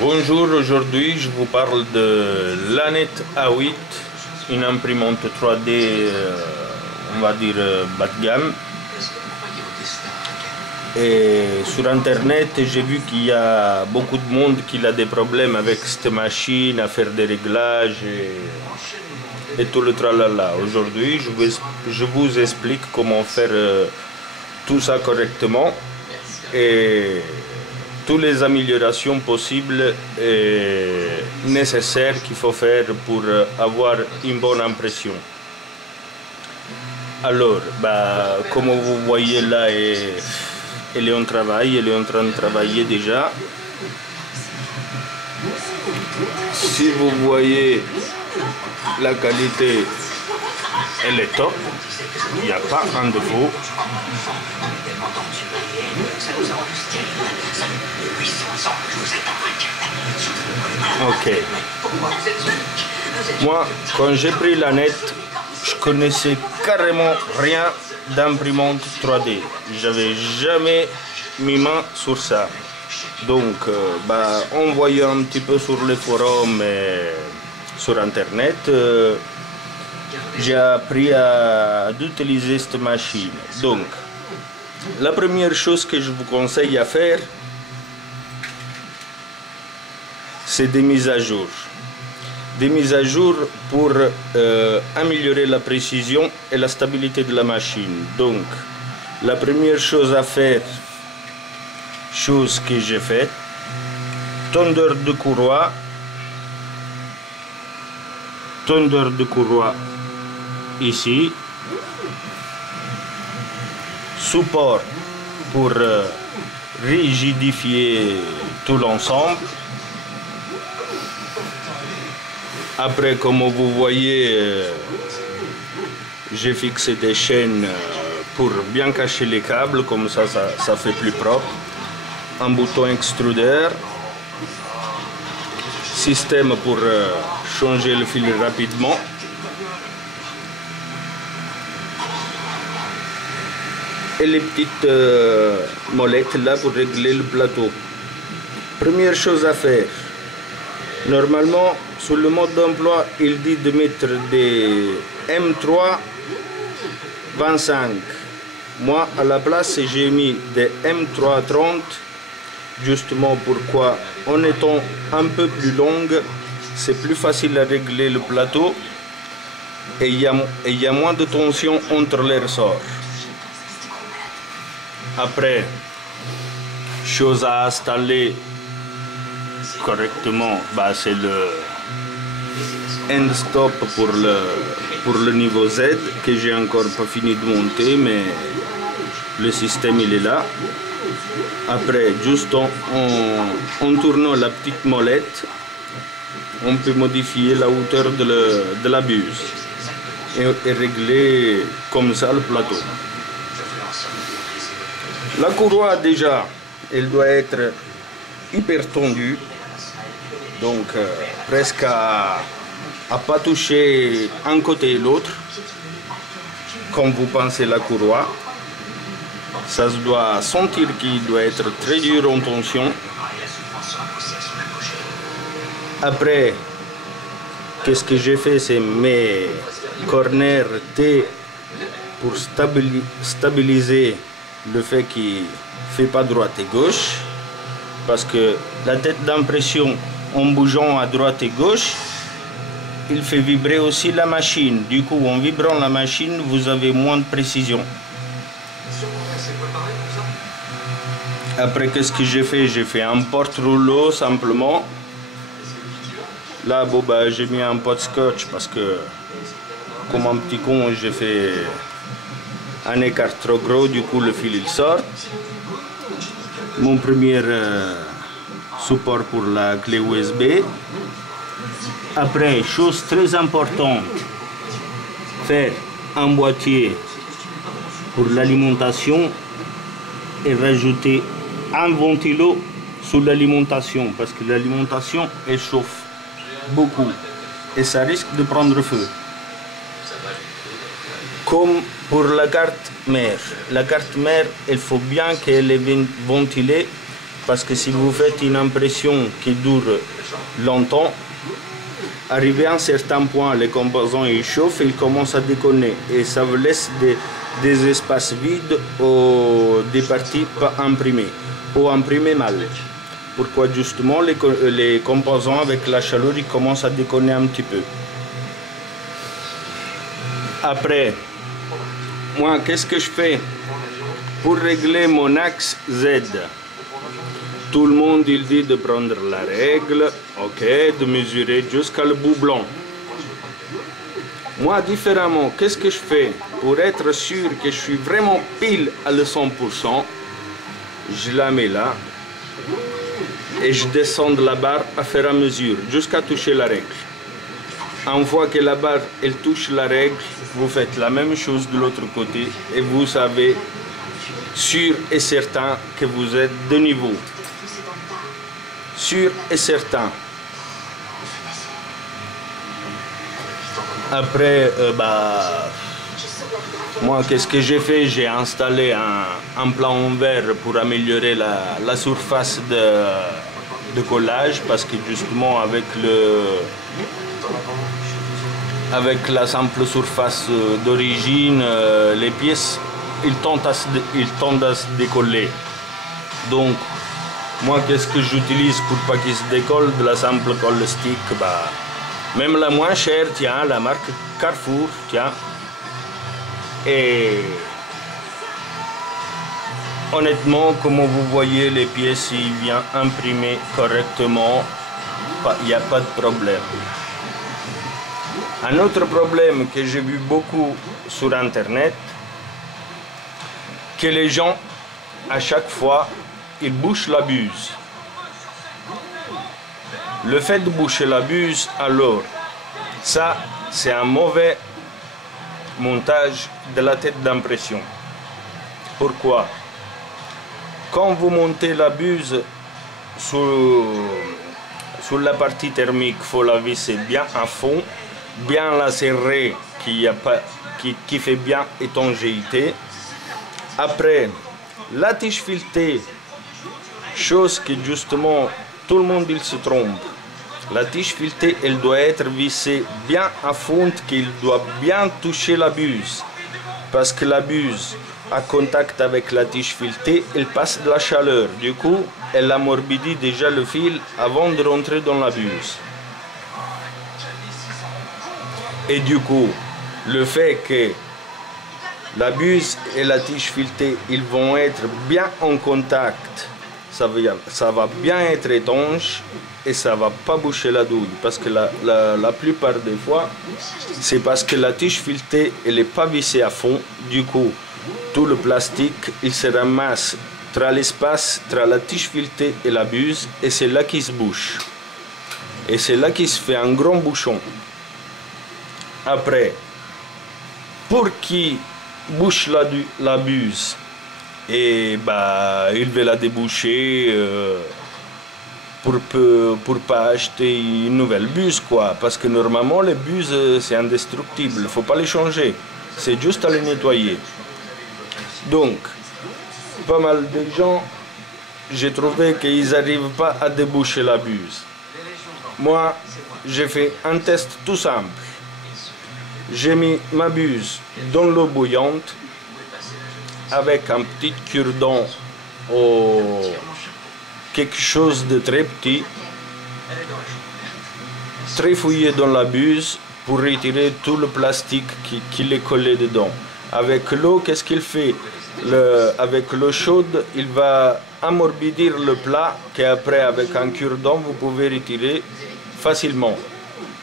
Bonjour, aujourd'hui je vous parle de l'Anet A8, une imprimante 3D, on va dire bas de gamme. Et sur internet, j'ai vu qu'il y a beaucoup de monde qui a des problèmes avec cette machine, à faire des réglages et tout le tralala. Aujourd'hui, je vous explique comment faire tout ça correctement et toutes les améliorations possibles et nécessaires qu'il faut faire pour avoir une bonne impression. Alors, comme vous voyez là, elle est en travail, elle est en train de travailler déjà. Si vous voyez la qualité, elle est top, il n'y a pas un défaut. Ok. Moi, quand j'ai pris l'Anet, je connaissais carrément rien d'imprimante 3D. J'avais jamais mis main sur ça. Donc, en voyant un petit peu sur les forums et sur internet, j'ai appris à utiliser cette machine. Donc, la première chose que je vous conseille à faire, c'est des mises à jour. Des mises à jour pour améliorer la précision et la stabilité de la machine. Donc, la première chose à faire, chose que j'ai faite, tondeur de courroie ici, support pour rigidifier tout l'ensemble. Après, comme vous voyez, j'ai fixé des chaînes pour bien cacher les câbles, comme ça fait plus propre. Un bouton extrudeur, système pour changer le fil rapidement. Et les petites molettes là pour régler le plateau. Première chose à faire, normalement sur le mode d'emploi il dit de mettre des M3 25. Moi à la place j'ai mis des M3 30, justement pourquoi en étant un peu plus longue c'est plus facile à régler le plateau et il y a moins de tension entre les ressorts. Après, chose à installer correctement, c'est le end stop pour le niveau Z que j'ai encore pas fini de monter, mais le système il est là. Après, juste en tournant la petite molette, on peut modifier la hauteur de la buse et régler comme ça le plateau. La courroie déjà, elle doit être hyper tendue, donc presque à pas toucher un côté et l'autre, comme vous pensez la courroie. Ça se doit sentir qu'il doit être très dur en tension. Après, qu'est-ce que j'ai fait, c'est mes corners T pour stabiliser le fait qu'il ne fait pas droite et gauche, parce que la tête d'impression en bougeant à droite et gauche, il fait vibrer aussi la machine. Du coup, en vibrant la machine, vous avez moins de précision. Après, qu'est-ce que j'ai fait? J'ai fait un porte-rouleau simplement. Là, j'ai mis un pot de scotch parce que, comme un petit con, j'ai fait un écart trop gros, du coup le fil il sort. Mon premier support pour la clé USB. Après, chose très importante, faire un boîtier pour l'alimentation et rajouter un ventilo sous l'alimentation, parce que l'alimentation elle chauffe beaucoup et ça risque de prendre feu. Comme pour la carte mère. La carte mère, il faut bien qu'elle est ventilée Parce que si vous faites une impression qui dure longtemps, arrivé à un certain point, les composants ils chauffent, ils commencent à déconner et ça vous laisse des espaces vides ou des parties pas imprimées ou imprimées mal. Pourquoi justement les composants avec la chaleur ils commencent à déconner un petit peu. Après, moi qu'est-ce que je fais pour régler mon axe Z? Tout le monde il dit de prendre la règle, ok, de mesurer jusqu'à le bout blanc. Moi différemment, qu'est-ce que je fais pour être sûr que je suis vraiment pile à le 100%? Je la mets là et je descends de la barre à faire à mesure jusqu'à toucher la règle. Une fois que la barre elle touche la règle, vous faites la même chose de l'autre côté et vous savez sûr et certain que vous êtes de niveau. Sûr et certain. Après, moi, qu'est-ce que j'ai fait? J'ai installé un plan en verre pour améliorer la surface de collage parce que justement avec la simple surface d'origine, les pièces ils tendent à se décoller. Donc, moi, qu'est-ce que j'utilise pour pas qu'il se décolle? De la simple colle stick, même la moins chère, tiens, la marque Carrefour, tiens. Et honnêtement, comme vous voyez, les pièces, ils viennent imprimer correctement, il n'y a pas de problème. Un autre problème que j'ai vu beaucoup sur Internet, que les gens, à chaque fois, ils bouchent la buse. Le fait de boucher la buse, alors, ça, c'est un mauvais montage de la tête d'impression. Pourquoi? Quand vous montez la buse sur la partie thermique, il faut la visser bien à fond, bien la serrer, qui fait bien étanchéité. Après, la tige filetée, chose que justement tout le monde il se trompe. La tige filetée, elle doit être vissée bien à fond, qu'il doit bien toucher la buse. Parce que la buse, à contact avec la tige filetée, elle passe de la chaleur. Du coup, elle amorbidit déjà le fil avant de rentrer dans la buse. Et du coup, le fait que la buse et la tige filetée, ils vont être bien en contact, ça va bien être étanche et ça va pas boucher la douille. Parce que la plupart des fois, c'est parce que la tige filetée, elle n'est pas vissée à fond. Du coup, tout le plastique, il se ramasse entre l'espace, entre la tige filetée et la buse, et c'est là qu'il se bouche. Et c'est là qu'il se fait un grand bouchon. Après, pour qui bouche la buse, et il va la déboucher pour pas acheter une nouvelle buse, quoi. Parce que normalement, les buses, c'est indestructible. Il ne faut pas les changer. C'est juste à les nettoyer. Donc, pas mal de gens, j'ai trouvé qu'ils n'arrivent pas à déboucher la buse. Moi, j'ai fait un test tout simple. J'ai mis ma buse dans l'eau bouillante avec un petit cure-dent ou quelque chose de très petit, très fouillé dans la buse pour retirer tout le plastique qui est collé dedans. Avec l'eau, qu'est-ce qu'il fait? Avec l'eau chaude, il va amorbidir le plat qu'après, avec un cure-dent, vous pouvez retirer facilement.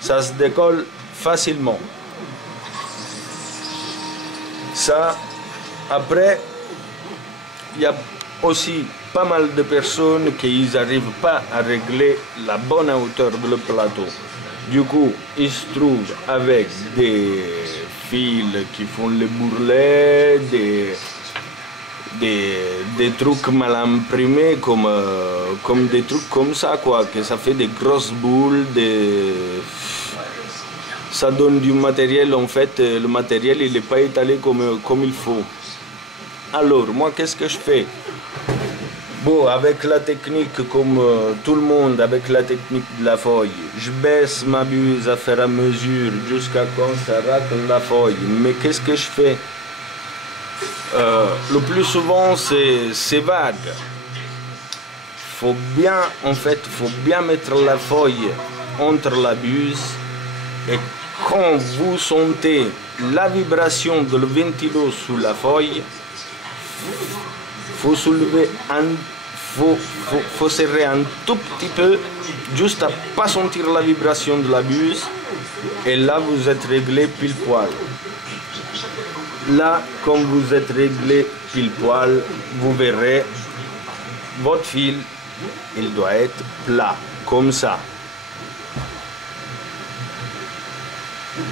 Ça se décolle facilement. Ça, après, il y a aussi pas mal de personnes qui n'arrivent pas à régler la bonne hauteur de le plateau. Du coup, ils se trouvent avec des fils qui font les bourrelets, des trucs mal imprimés comme des trucs comme ça, quoi, que ça fait des grosses boules, ça donne du matériel, en fait, le matériel il n'est pas étalé comme il faut. Alors, moi, qu'est-ce que je fais? Bon, avec la technique, comme tout le monde, avec la technique de la feuille, je baisse ma buse à faire à mesure jusqu'à quand ça rate la feuille. Mais qu'est-ce que je fais? Le plus souvent, c'est vague. Faut bien, en fait, faut bien mettre la feuille entre la buse et quand vous sentez la vibration de le ventilo sous la feuille, faut soulever faut serrer un tout petit peu, juste à pas sentir la vibration de la buse, et là vous êtes réglé pile poil. Là, comme vous êtes réglé pile poil, vous verrez, votre fil, il doit être plat, comme ça.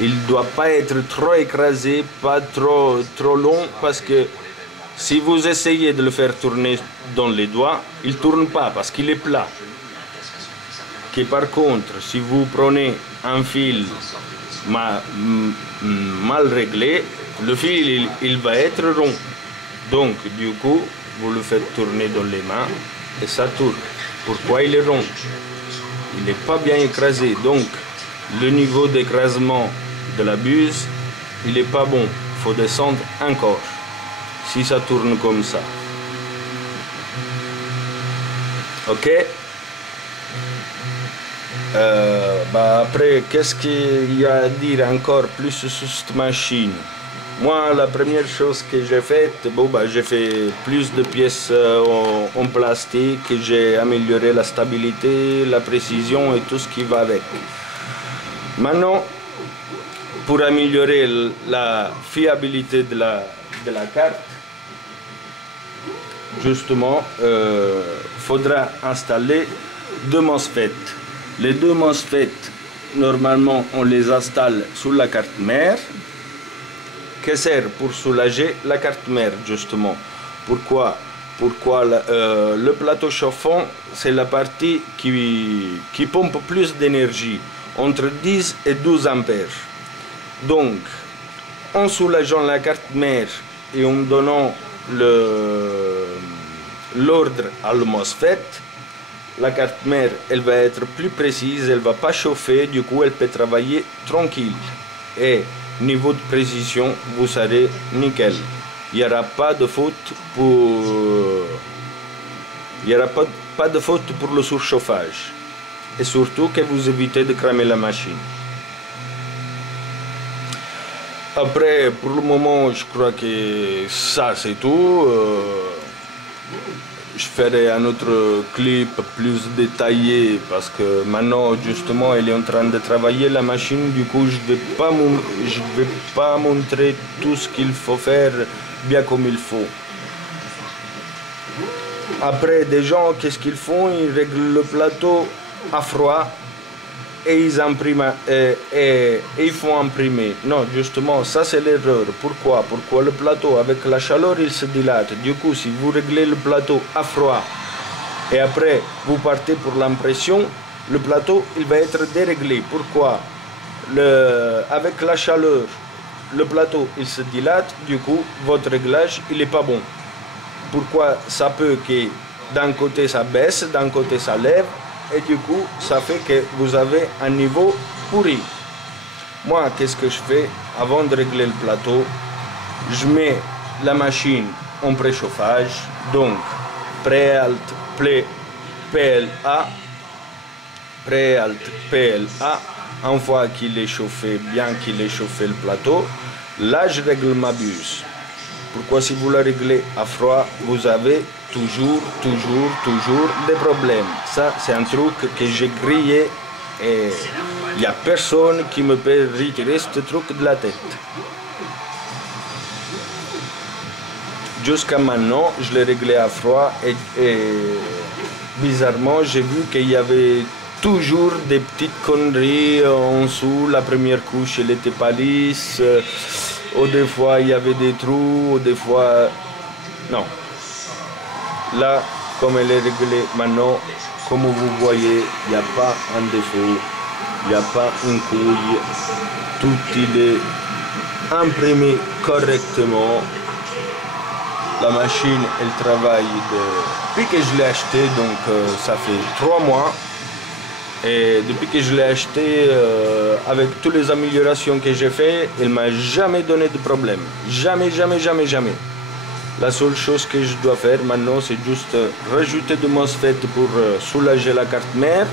Il ne doit pas être trop écrasé, pas trop long, parce que si vous essayez de le faire tourner dans les doigts, il ne tourne pas parce qu'il est plat. Que par contre, si vous prenez un fil mal réglé, le fil il va être rond. Donc du coup, vous le faites tourner dans les mains et ça tourne. Pourquoi il est rond? Il n'est pas bien écrasé. Donc le niveau d'écrasement de la buse, il n'est pas bon. Il faut descendre encore. Si ça tourne comme ça. Ok. Après, qu'est-ce qu'il y a à dire encore plus sur cette machine? Moi, la première chose que j'ai faite, j'ai fait plus de pièces en plastique, j'ai amélioré la stabilité, la précision et tout ce qui va avec. Maintenant, pour améliorer la fiabilité de la carte, justement, faudra installer deux MOSFET. Les deux MOSFET, normalement, on les installe sous la carte mère, qui sert pour soulager la carte mère, justement. Pourquoi le plateau chauffant, c'est la partie qui pompe plus d'énergie, entre 10 et 12 ampères. Donc, en soulageant la carte mère et en donnant l'ordre à le MOSFET, la carte mère, elle va être plus précise, elle va pas chauffer, du coup elle peut travailler tranquille. Et niveau de précision, vous serez nickel. Il n'y aura pas de faute pour le surchauffage. Et surtout que vous évitez de cramer la machine. Après, pour le moment, je crois que ça c'est tout. Je ferai un autre clip plus détaillé parce que maintenant, justement, elle est en train de travailler la machine. Du coup, je vais pas montrer tout ce qu'il faut faire bien comme il faut. Après, des gens, qu'est-ce qu'ils font? Ils règlent le plateau à froid. Et ils impriment et ils font imprimer. Non, justement, ça c'est l'erreur. Pourquoi le plateau, avec la chaleur, il se dilate. Du coup, si vous réglez le plateau à froid et après vous partez pour l'impression, le plateau, il va être déréglé. Pourquoi? Avec la chaleur, le plateau, il se dilate. Du coup, votre réglage, il n'est pas bon. Pourquoi? Ça peut que d'un côté ça baisse, d'un côté ça lève. Et du coup, ça fait que vous avez un niveau pourri. Moi, qu'est-ce que je fais? Avant de régler le plateau, je mets la machine en préchauffage. Donc, préalt PLA. Préalt PLA. Une fois qu'il est chauffé, bien qu'il ait chauffé le plateau, là, je règle ma buse. Pourquoi si vous la réglez à froid, vous avez toujours des problèmes. Ça, c'est un truc que j'ai grillé et il n'y a personne qui me peut retirer ce truc de la tête. Jusqu'à maintenant, je l'ai réglé à froid et bizarrement, j'ai vu qu'il y avait toujours des petites conneries en dessous. La première couche, elle était pas lisse. Ou des fois, il y avait des trous, ou des fois... Non. Là, comme elle est réglée maintenant, comme vous voyez, il n'y a pas un défaut, il n'y a pas une couille. Tout il est imprimé correctement. La machine, elle travaille depuis que je l'ai acheté, donc ça fait 3 mois. Et depuis que je l'ai acheté, avec toutes les améliorations que j'ai fait, elle m'a jamais donné de problème. Jamais, jamais, jamais, jamais. La seule chose que je dois faire maintenant, c'est juste rajouter de MOSFET pour soulager la carte mère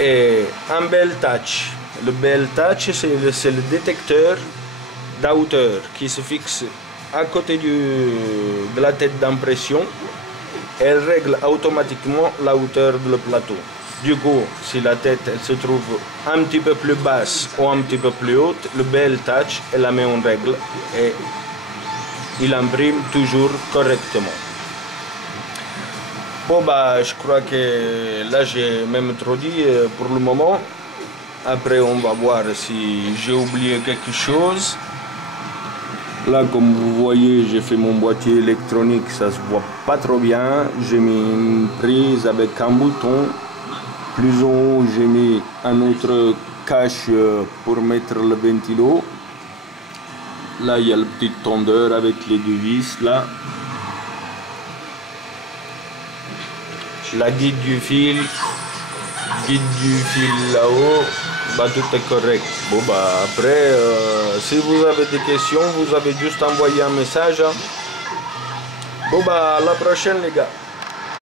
et un bel touch. Le bel touch, c'est le détecteur de hauteur qui se fixe à côté de la tête d'impression. Elle règle automatiquement la hauteur du plateau. Du coup, si la tête elle se trouve un petit peu plus basse ou un petit peu plus haute, le bel touch, elle la met en règle et il imprime toujours correctement. Bon bah je crois que là j'ai même trop dit pour le moment. Après on va voir si j'ai oublié quelque chose. Là comme vous voyez j'ai fait mon boîtier électronique, ça se voit pas trop bien. J'ai mis une prise avec un bouton. Plus en haut j'ai mis un autre cache pour mettre le ventilo. Là, il y a le petit tondeur avec les deux vis, là. La guide du fil là-haut, bah, tout est correct. Bon, bah, après, si vous avez des questions, vous avez juste envoyé un message. Hein. Bon, bah, à la prochaine, les gars.